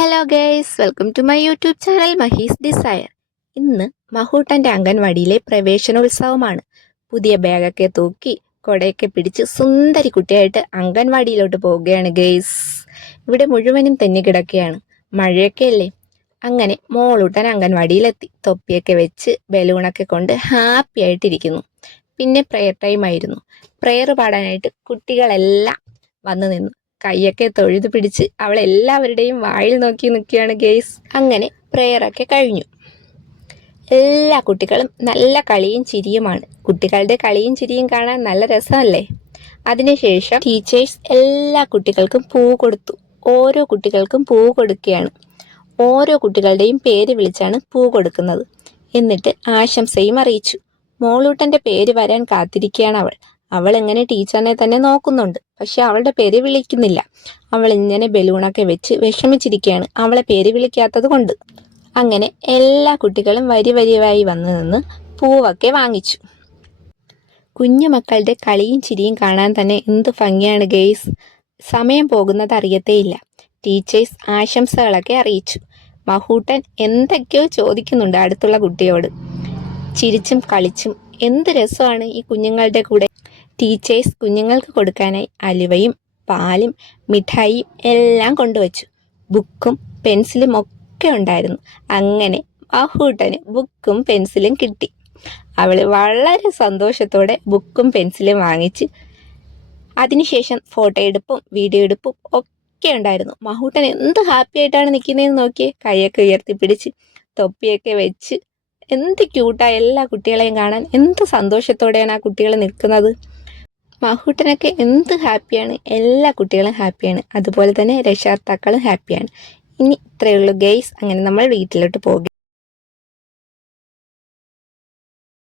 Hello guys, welcome to my YouTube channel Mahi's desire. ഇന്ന് മഹൂട്ടൻ്റെ അംഗൻവാടിയിലെ പ്രവേശനോത്സവമാണ്. പുതിയ ബാഗൊക്കെ തൂക്കി കൊടയൊക്കെ പിടിച്ച് സുന്ദരി കുട്ടിയായിട്ട് അംഗൻവാടിയിലോട്ട് പോവുകയാണ് ഗൈസ്. ഇവിടെ മുഴുവനും തെന്നി കിടക്കുകയാണ്, മഴയൊക്കെ അല്ലേ. അങ്ങനെ മോളൂട്ടൻ അംഗൻവാടിയിലെത്തി, തൊപ്പിയൊക്കെ വെച്ച് ബലൂണൊക്കെ കൊണ്ട് ഹാപ്പി ആയിട്ടിരിക്കുന്നു. പിന്നെ പ്രെയർ ടൈം ആയിരുന്നു. പ്രെയർ പാടാനായിട്ട് കുട്ടികളെല്ലാം വന്നു നിന്നു. കൈയൊക്കെ തൊഴുതു പിടിച്ച് അവൾ എല്ലാവരുടെയും വായിൽ നോക്കി നിൽക്കുകയാണ് ഗെയ്സ്. അങ്ങനെ പ്രെയറൊക്കെ കഴിഞ്ഞു. എല്ലാ കുട്ടികളും നല്ല കളിയും ചിരിയുമാണ്. കുട്ടികളുടെ കളിയും ചിരിയും കാണാൻ നല്ല രസമല്ലേ. അതിനുശേഷം ടീച്ചേഴ്സ് എല്ലാ കുട്ടികൾക്കും പൂ കൊടുത്തു. ഓരോ കുട്ടികൾക്കും പൂ കൊടുക്കുകയാണ്. ഓരോ കുട്ടികളുടെയും പേര് വിളിച്ചാണ് പൂ കൊടുക്കുന്നത്. എന്നിട്ട് ആശംസയും അറിയിച്ചു. മോളൂട്ടൻ്റെ പേര് വരാൻ കാത്തിരിക്കുകയാണ് അവൾ. അവൾ എങ്ങനെ ടീച്ചറിനെ തന്നെ നോക്കുന്നുണ്ട്, പക്ഷെ അവളുടെ പേര് വിളിക്കുന്നില്ല. അവൾ ഇങ്ങനെ ബലൂണൊക്കെ വെച്ച് വിഷമിച്ചിരിക്കുകയാണ്, അവളെ പേര് വിളിക്കാത്തത് കൊണ്ട്. അങ്ങനെ എല്ലാ കുട്ടികളും വരിയായി വന്നു നിന്ന് പൂവൊക്കെ വാങ്ങിച്ചു. കുഞ്ഞു മക്കളുടെ കളിയും ചിരിയും കാണാൻ തന്നെ എന്ത് ഭംഗിയാണ് ഗെയ്സ്. സമയം പോകുന്നത് അറിയത്തേയില്ല. ടീച്ചേഴ്സ് ആശംസകളൊക്കെ അറിയിച്ചു. മഹൂട്ടൻ എന്തൊക്കെയോ ചോദിക്കുന്നുണ്ട് അടുത്തുള്ള കുട്ടിയോട്. ചിരിച്ചും കളിച്ചും എന്ത് രസമാണ് ഈ കുഞ്ഞുങ്ങളുടെ കൂടെ. ടീച്ചേഴ്സ് കുഞ്ഞുങ്ങൾക്ക് കൊടുക്കാനായി അലുവയും പാലും മിഠായിയും എല്ലാം കൊണ്ടുവച്ചു. ബുക്കും പെൻസിലും ഒക്കെ ഉണ്ടായിരുന്നു. അങ്ങനെ മഹൂട്ടന് ബുക്കും പെൻസിലും കിട്ടി. അവൾ വളരെ സന്തോഷത്തോടെ ബുക്കും പെൻസിലും വാങ്ങിച്ച് അതിനുശേഷം ഫോട്ടോ എടുപ്പും വീഡിയോ എടുപ്പും ഒക്കെ ഉണ്ടായിരുന്നു. മഹൂട്ടൻ എന്ത് ഹാപ്പി ആയിട്ടാണ് നിൽക്കുന്നതെന്ന് നോക്കിയേ. കൈയൊക്കെ ഉയർത്തിപ്പിടിച്ച് തൊപ്പിയൊക്കെ വെച്ച് എന്ത് ക്യൂട്ടാണ്. എല്ലാ കുട്ടികളെയും കാണാൻ എന്ത് സന്തോഷത്തോടെയാണ് ആ കുട്ടികൾ നിൽക്കുന്നത്. മഹൂട്ടനൊക്കെ എന്ത് ഹാപ്പിയാണ്. എല്ലാ കുട്ടികളും ഹാപ്പിയാണ്, അതുപോലെ തന്നെ രക്ഷകർത്താക്കളും ഹാപ്പിയാണ്. ഇനി ഇത്രയേ ഉള്ളൂ ഗെയ്സ്. അങ്ങനെ നമ്മൾ വീട്ടിലോട്ട് പോകും.